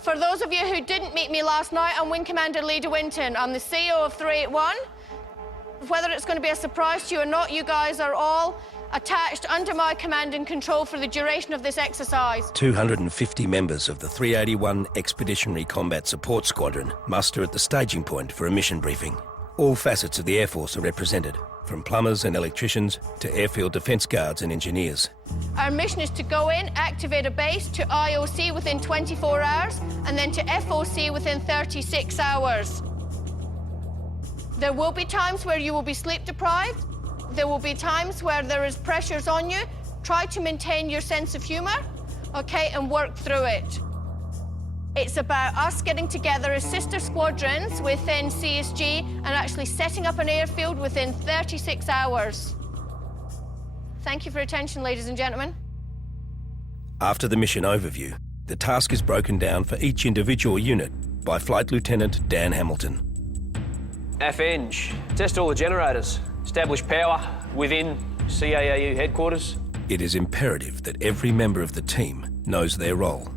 For those of you who didn't meet me last night, I'm Wing Commander Lee De Winton. I'm the CEO of 381. Whether it's going to be a surprise to you or not, you guys are all attached under my command and control for the duration of this exercise. 250 members of the 381 Expeditionary Combat Support Squadron muster at the staging point for a mission briefing. All facets of the Air Force are represented, from plumbers and electricians to airfield defence guards and engineers. Our mission is to go in, activate a base, to IOC within 24 hours, and then to FOC within 36 hours. There will be times where you will be sleep deprived. There will be times where there is pressures on you. Try to maintain your sense of humour, okay, and work through it. It's about us getting together as sister squadrons within CSG and actually setting up an airfield within 36 hours. Thank you for your attention, ladies and gentlemen. After the mission overview, the task is broken down for each individual unit by Flight Lieutenant Dan Hamilton. Eng, test all the generators. Establish power within CAAU headquarters. It is imperative that every member of the team knows their role.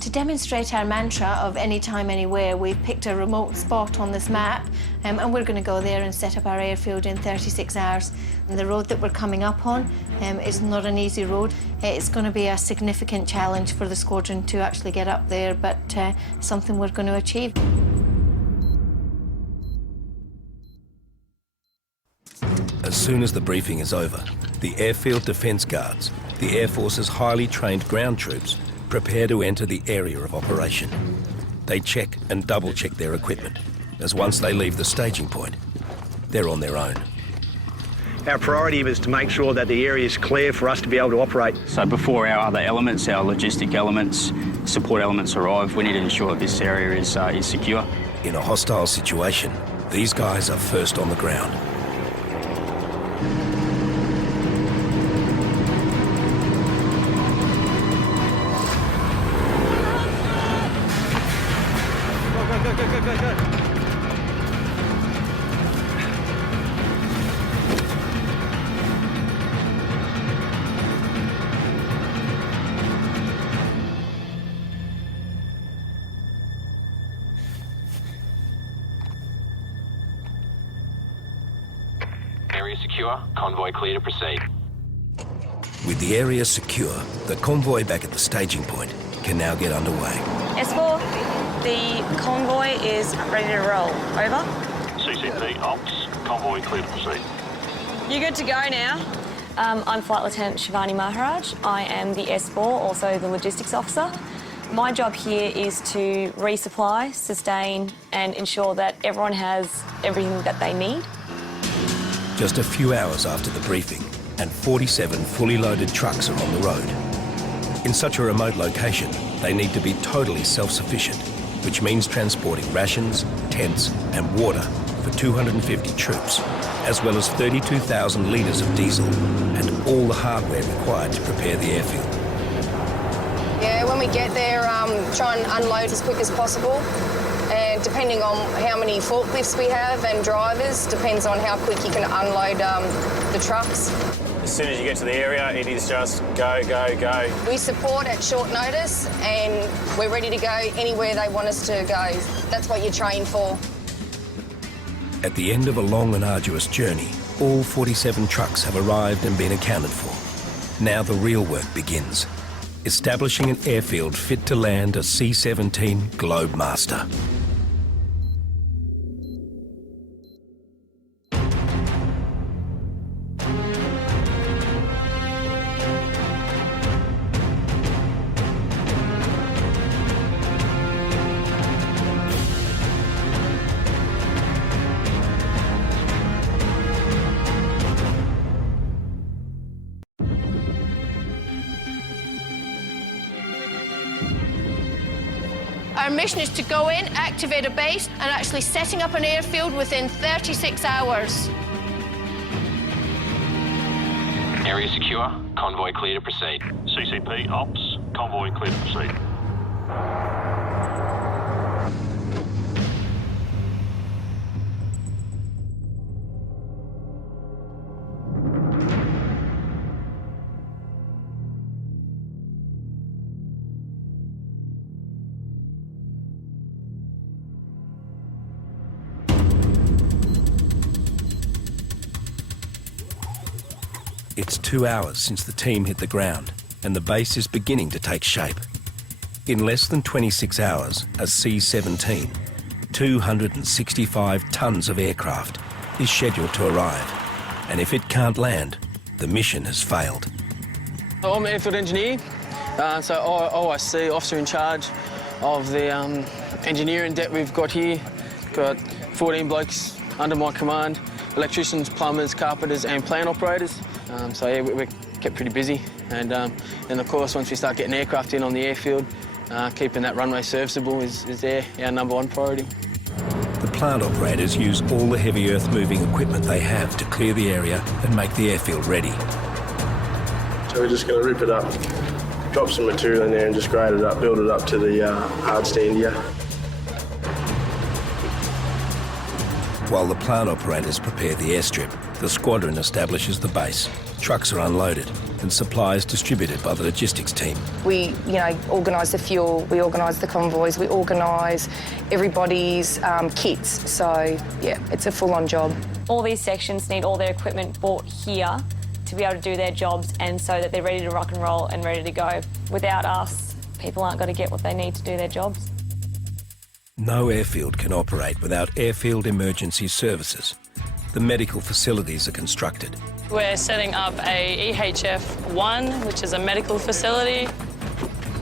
To demonstrate our mantra of anytime, anywhere, we've picked a remote spot on this map and we're going to go there and set up our airfield in 36 hours. And the road that we're coming up on is not an easy road. It's going to be a significant challenge for the squadron to actually get up there, but something we're going to achieve. As soon as the briefing is over, the Airfield Defence Guards, the Air Force's highly trained ground troops, prepare to enter the area of operation. They check and double-check their equipment, as once they leave the staging point, they're on their own. Our priority is to make sure that the area is clear for us to be able to operate. So before our other elements, our logistic elements, support elements arrive, we need to ensure that this area is secure. In a hostile situation, these guys are first on the ground. Area secure, convoy clear to proceed. With the area secure, the convoy back at the staging point can now get underway. S4, the convoy is ready to roll. Over. CCP, ops, convoy clear to proceed. You good to go now? I'm Flight Lieutenant Shivani Maharaj. I am the S4, also the logistics officer. My job here is to resupply, sustain and ensure that everyone has everything that they need. Just a few hours after the briefing, and 47 fully loaded trucks are on the road. In such a remote location, they need to be totally self-sufficient, which means transporting rations, tents and water for 250 troops, as well as 32,000 litres of diesel and all the hardware required to prepare the airfield. Yeah, when we get there, try and unload as quick as possible. And depending on how many forklifts we have and drivers, depends on how quick you can unload the trucks. As soon as you get to the area, it is just go, go, go. We support at short notice and we're ready to go anywhere they want us to go. That's what you're trained for. At the end of a long and arduous journey, all 47 trucks have arrived and been accounted for. Now the real work begins. Establishing an airfield fit to land a C-17 Globemaster. Our mission is to go in, activate a base, and actually setting up an airfield within 36 hours. Area secure, convoy clear to proceed. CCP, ops, convoy clear to proceed. It's 2 hours since the team hit the ground, and the base is beginning to take shape. In less than 26 hours, a C-17, 265 tonnes of aircraft, is scheduled to arrive. And if it can't land, the mission has failed. I'm an airfield engineer, so OIC, officer in charge of the engineering debt we've got here. Got 14 blokes under my command, electricians, plumbers, carpenters and plant operators. So yeah, we're kept pretty busy. And of course, once we start getting aircraft in on the airfield, keeping that runway serviceable is our #1 priority. The plant operators use all the heavy earth-moving equipment they have to clear the area and make the airfield ready. So we're just going to rip it up, drop some material in there and just grade it up, build it up to the hard stand here. While the plant operators prepare the airstrip, the squadron establishes the base. Trucks are unloaded and supplies distributed by the logistics team. We, organise the fuel, we organise the convoys, we organise everybody's kits. So, yeah, it's a full-on job. All these sections need all their equipment brought here to be able to do their jobs and so that they're ready to rock and roll and ready to go. Without us, people aren't going to get what they need to do their jobs. No airfield can operate without airfield emergency services. The medical facilities are constructed. We're setting up a EHF-1, which is a medical facility.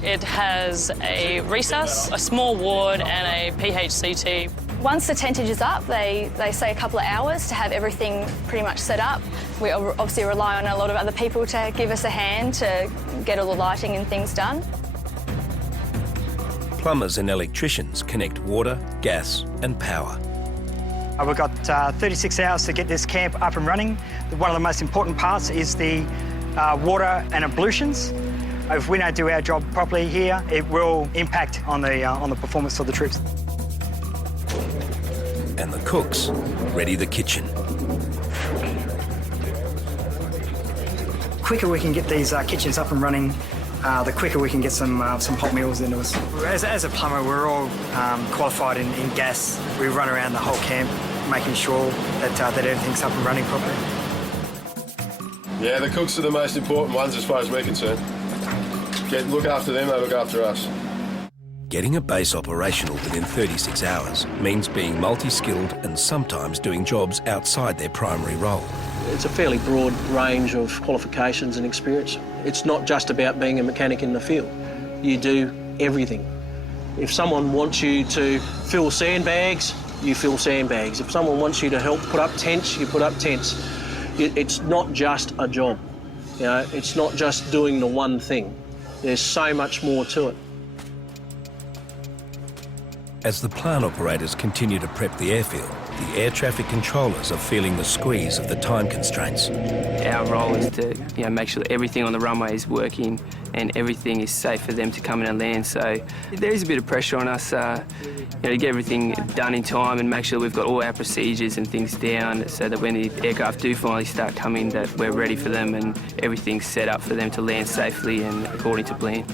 It has a recess, a small ward and a PHCT. Once the tentage is up, they say a couple of hours to have everything pretty much set up. We obviously rely on a lot of other people to give us a hand to get all the lighting and things done. Plumbers and electricians connect water, gas and power. We've got 36 hours to get this camp up and running. One of the most important parts is the water and ablutions. If we don't do our job properly here, it will impact on the performance of the troops. And the cooks ready the kitchen. The quicker we can get these kitchens up and running, the quicker we can get some hot meals into us. As a plumber, we're all qualified in gas. We run around the whole camp making sure that everything's up and running properly. Yeah, the cooks are the most important ones as far as we're concerned. Look after them, they look after us. Getting a base operational within 36 hours means being multi-skilled and sometimes doing jobs outside their primary role. It's a fairly broad range of qualifications and experience. It's not just about being a mechanic in the field. You do everything. If someone wants you to fill sandbags, you fill sandbags. If someone wants you to help put up tents, you put up tents. It's not just a job. It's not just doing the one thing. There's so much more to it. As the plant operators continue to prep the airfield, the air traffic controllers are feeling the squeeze of the time constraints. Our role is to make sure that everything on the runway is working and everything is safe for them to come in and land. So there is a bit of pressure on us to get everything done in time and make sure we've got all our procedures and things down so that when the aircraft do finally start coming, that we're ready for them and everything's set up for them to land safely and according to plan.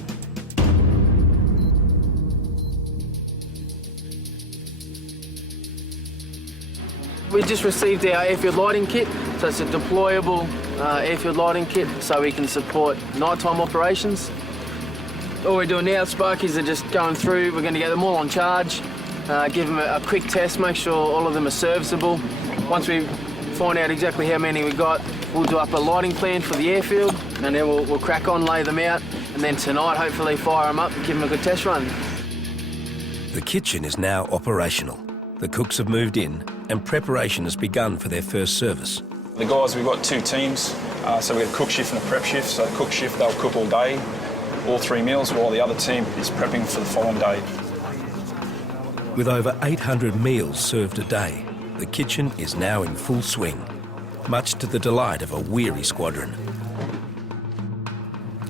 We just received our airfield lighting kit, so it's a deployable airfield lighting kit so we can support nighttime operations. All we're doing now, Sparkies are just going through, we're going to get them all on charge, give them a quick test, make sure all of them are serviceable. Once we find out exactly how many we got, we'll do up a lighting plan for the airfield and then we'll crack on, lay them out, and then tonight hopefully fire them up and give them a good test run. The kitchen is now operational. The cooks have moved in and preparation has begun for their first service. The guys, we've got two teams, so we've got a cook shift and a prep shift. So the cook shift, they'll cook all day, all 3 meals, while the other team is prepping for the following day. With over 800 meals served a day, the kitchen is now in full swing, much to the delight of a weary squadron.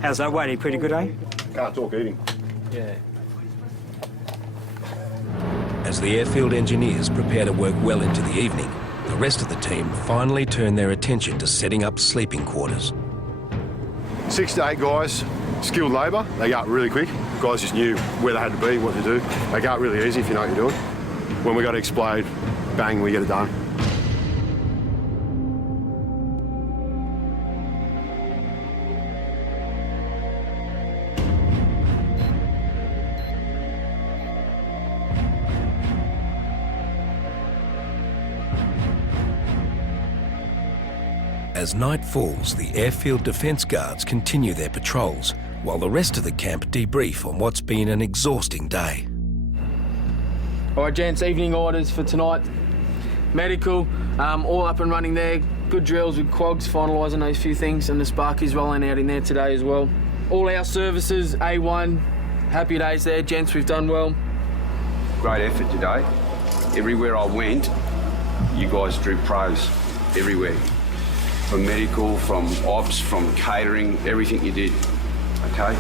How's that, Wadey? Pretty good, eh? Can't talk eating. Yeah. As the airfield engineers prepare to work well into the evening, the rest of the team finally turn their attention to setting up sleeping quarters. 6 to 8 guys, skilled labour. They go up really quick. The guys just knew where they had to be, what to do. They go up really easy if you know what you're doing. When we got to explode, bang, we get it done. As night falls, the airfield defence guards continue their patrols, while the rest of the camp debrief on what's been an exhausting day. All right, gents, evening orders for tonight. Medical, all up and running there. Good drills with quags, finalising those few things, and the Sparky's rolling out in there today as well. All our services, A1. Happy days there, gents, we've done well. Great effort today. Everywhere I went, you guys drew pros, everywhere. From medical, from ops, from catering, everything you did, okay?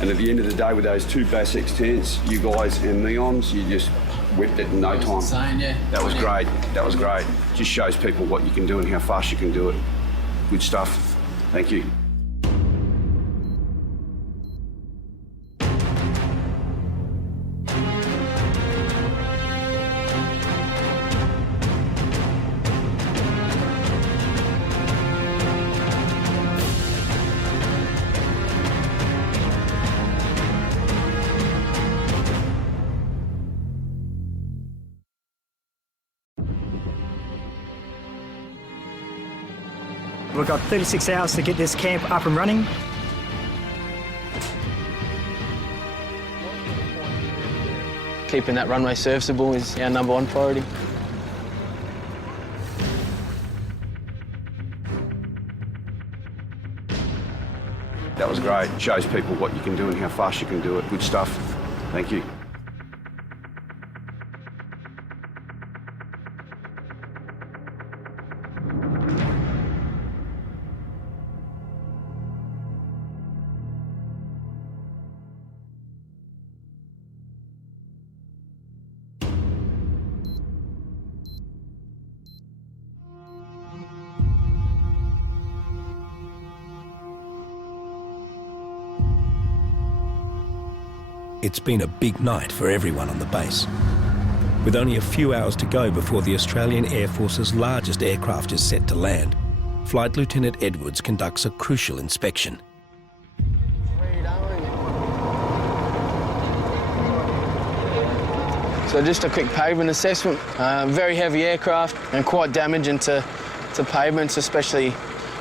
And at the end of the day, with those 2 Basex tents, you guys and Neons, you just whipped it in no time. Insane, yeah. That was great, that was great. Just shows people what you can do and how fast you can do it. Good stuff, thank you. We've got 36 hours to get this camp up and running. Keeping that runway serviceable is our #1 priority. That was great. Shows people what you can do and how fast you can do it. Good stuff. Thank you. It's been a big night for everyone on the base. With only a few hours to go before the Australian Air Force's largest aircraft is set to land, Flight Lieutenant Edwards conducts a crucial inspection. So just a quick pavement assessment. Very heavy aircraft and quite damaging to pavements, especially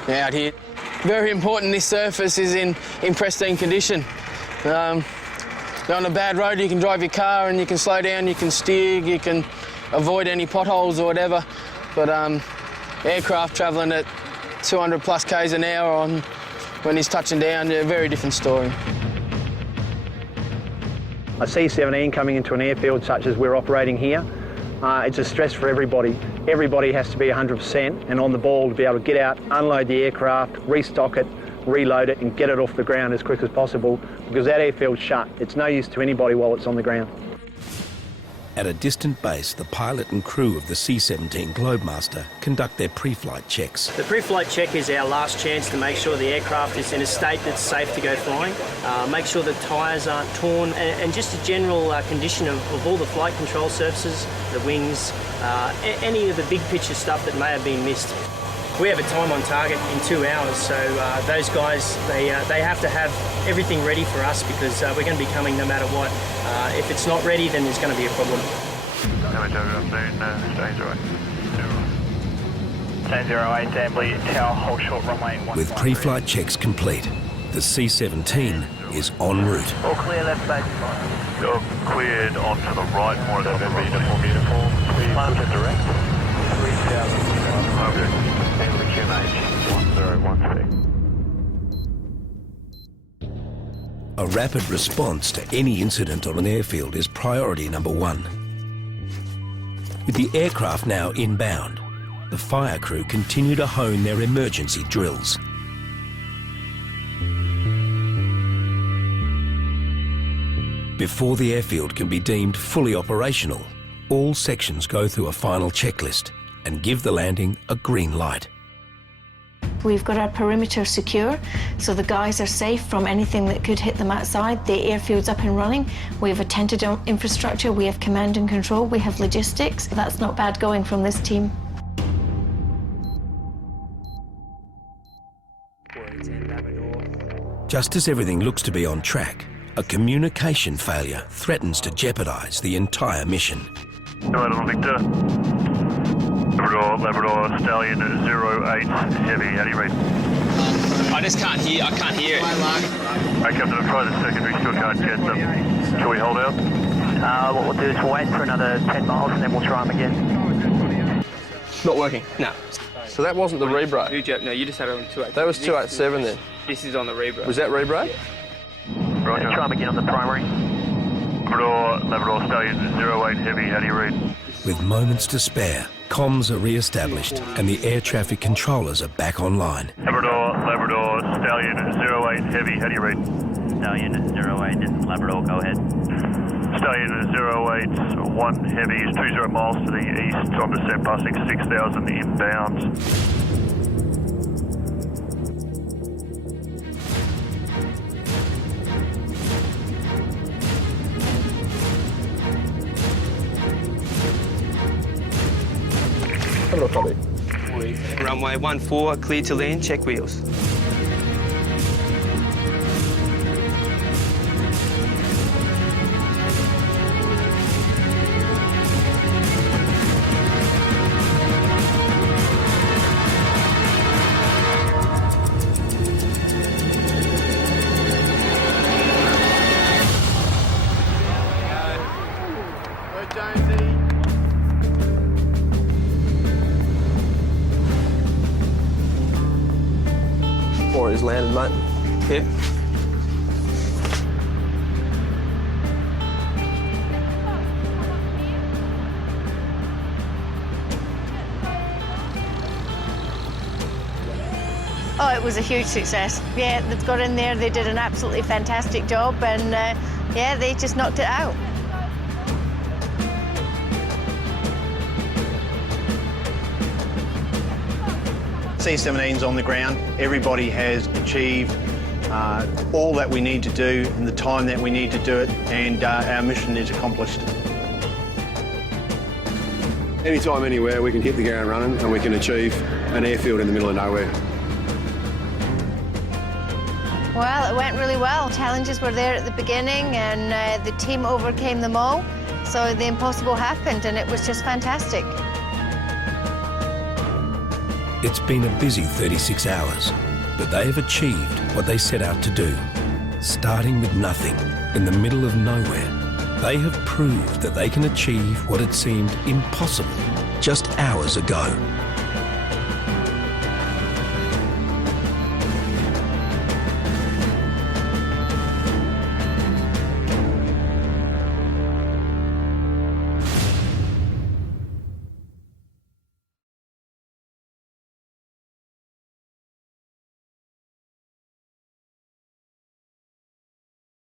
out here. Very important this surface is in pristine condition. You're on a bad road, you can drive your car and you can slow down, you can steer, you can avoid any potholes or whatever. But aircraft travelling at 200 plus k's an hour when he's touching down, a very different story. A C-17 coming into an airfield such as we're operating here, it's a stress for everybody. Everybody has to be 100% and on the ball to be able to get out, unload the aircraft, restock it, reload it and get it off the ground as quick as possible because that airfield's shut. It's no use to anybody while it's on the ground. At a distant base, the pilot and crew of the C-17 Globemaster conduct their pre-flight checks. The pre-flight check is our last chance to make sure the aircraft is in a state that's safe to go flying, make sure the tyres aren't torn, and just a general condition of all the flight control surfaces, the wings, any of the big picture stuff that may have been missed. We have a time on target in 2 hours, so those guys, they have to have everything ready for us because we're going to be coming no matter what. If it's not ready, then there's going to be a problem. With pre-flight checks complete, the C-17 is en route. All clear left base. You're cleared onto the right, more than beautiful. Plan to direct. 3,500. Stanley QNH 1013. A rapid response to any incident on an airfield is priority #1. With the aircraft now inbound, the fire crew continue to hone their emergency drills. Before the airfield can be deemed fully operational, all sections go through a final checklist and give the landing a green light. We've got our perimeter secure, so the guys are safe from anything that could hit them outside. The airfield's up and running. We have a tented infrastructure, we have command and control, we have logistics. That's not bad going from this team. Just as everything looks to be on track, a communication failure threatens to jeopardise the entire mission. Hello, Little Victor. Labrador, Stallion 08 Heavy. How do you read? I just can't hear. I can't hear it. Okay, Captain, I'll try the secondary, still can't get them. Shall we hold out? What we'll do is we'll wait for another 10 miles and then we'll try them again. Not working? No. So that wasn't the rebrake? No, you just had it on 287. That was 287 then? This is on the rebrake. Was that rebrake? Yeah. Roger. Try them again on the primary. Labrador, Stallion 08 Heavy. How do you read? With moments to spare, comms are re-established and the air traffic controllers are back online. Labrador, Stallion 08 Heavy. How do you read? Stallion 08, this is Labrador, go ahead. Stallion 08 1 Heavy is 20 miles to the east on descent passing 6,000 inbound. Runway 14, clear to land, check wheels. Or he's landed, mate. Yeah. Oh, it was a huge success. Yeah, they got in there, they did an absolutely fantastic job, and yeah, they just knocked it out. C-17's on the ground. Everybody has achieved all that we need to do in the time that we need to do it, and our mission is accomplished. Anytime, anywhere, we can hit the ground running and we can achieve an airfield in the middle of nowhere. Well, it went really well. Challenges were there at the beginning, and the team overcame them all. So the impossible happened, and it was just fantastic. It's been a busy 36 hours, but they have achieved what they set out to do. Starting with nothing, in the middle of nowhere, they have proved that they can achieve what had seemed impossible just hours ago.